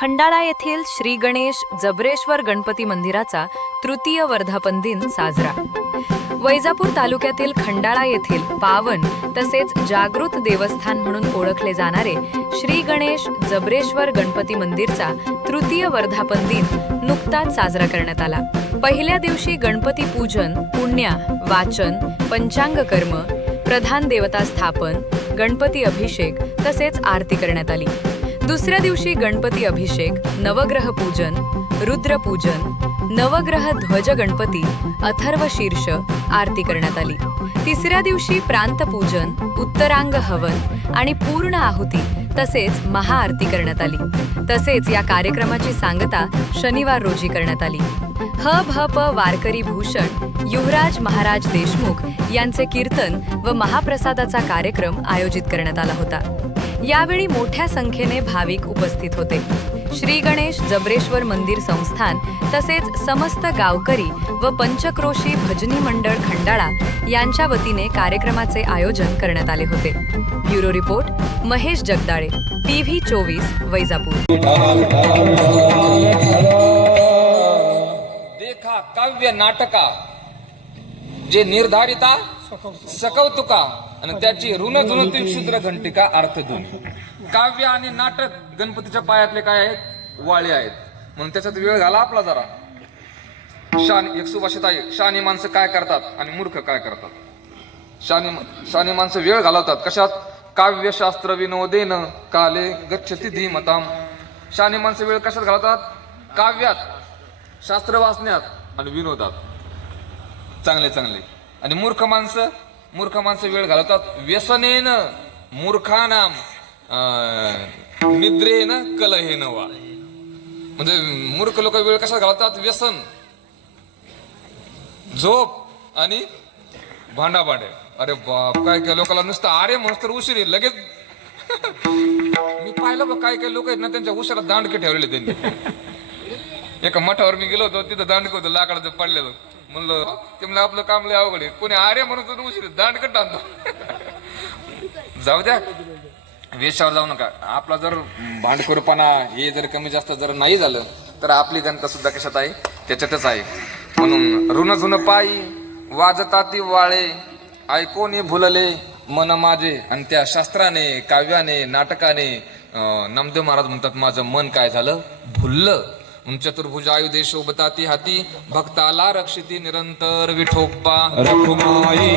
खंडाळा येथील श्री गणेश जबरेश्वर गणपती मंदिराचा तृतीय वर्धापन दिन साजरा. वैजापूर तालुक्यातील खंडाळा येथील पावन तसेच जागृत देवस्थान म्हणून ओळखले जाणारे श्री गणेश जबरेश्वर गणपती मंदिरचा तृतीय वर्धापन दिन नुकताच साजरा करण्यात आला. पहिल्या दिवशी गणपती पूजन, पुण्या, वाचन, पंचांग कर्म, प्रधान देवता स्थापन, गणपती अभिषेक तसेच आरती करण्यात आली. दुसऱ्या दिवशी गणपती अभिषेक, नवग्रह पूजन, रुद्रपूजन, नवग्रह ध्वज गणपती, अथर्व शीर्ष आरती करण्यात आली. तिसऱ्या दिवशी प्रांतपूजन, उत्तरांग हवन आणि पूर्ण आहुती तसेच महाआरती करण्यात आली. तसेच या कार्यक्रमाची सांगता शनिवार रोजी करण्यात आली. ह.भ.प. वारकरी भूषण युवराज महाराज देशमुख यांचे कीर्तन व महाप्रसादाचा कार्यक्रम आयोजित करण्यात आला होता. यावेळी मोठ्या संख्येने भाविक उपस्थित होते. श्री गणेश जबरेश्वर मंदिर संस्थान तसेच समस्त गावकरी व पंचक्रोशी भजनी मंडळ खंडाळा यांच्या वतीने कार्यक्रमाचे आयोजन करण्यात आले होते. Bureau report Mahesh Jagdale, TV 24 Vaijapur. देखा काव्य नाटका जे निर्धारिता सकौतुका आणि त्याची ऋण जुनती शुद्र घंटिका अर्थधून. काव्य आणि नाटक गणपतीच्या पायातले काय आहेत? वाळे आहेत. म्हणून त्याच्यात वेळ घाला आपला जरा. एक सुभाषित आहे, शहाणी माणसं काय करतात आणि मूर्ख काय करतात. शहाणी माणसं वेळ घालवतात कशात? काव्यशास्त्र विनोदेन काले गच्छति धीमताम. शहाणी माणसं वेळ कशात घालवतात? काव्यात, शास्त्र वाचण्यात आणि विनोदात. चांगले चांगले. आणि मूर्ख माणसं वेळ घालवतात व्यसनेन मूर्खानाम निद्रेन कलहेन वा. म्हणजे मूर्ख लोक वेळ कशात घालवतात? व्यसन, झोप आणि भांडाभांडे. अरे बाप, काय काय लोकांना नुसतं अरे म्हणून तर उशीर लगेच. मी पाहिलं बघ काय काय लोक आहेत ना, त्यांच्या उशिरा दांडके ठेवलेले त्यांनी. एका मठावर मी गेलो होतो, तिथं दांडक होतं लाकडाचं पडलेलं. म्हणलं ते म्हणलं आपलं काम लय अवघड आहे, कोणी आर्य म्हणून उशीर दांडकट आणतो. जाऊ द्या, वेशावर जाऊ नका. आपला जर भांडखोरपणा हे जर कमी जास्त जर नाही झालं तर आपली गणता सुद्धा कशात आहे? त्याच्यातच आहे. म्हणून ऋण झुन पायी वाजताती वाळे ऐकोनी भुलले मन माझे. आणि त्या शास्त्राने, काव्याने, नाटकाने नामदेव महाराज म्हणतात माझं मन काय झालं? भुललं. चतुर्भुज आयुधे शोभताती हाती भक्ताला रक्षिती निरंतर विठोबा रखुमाई.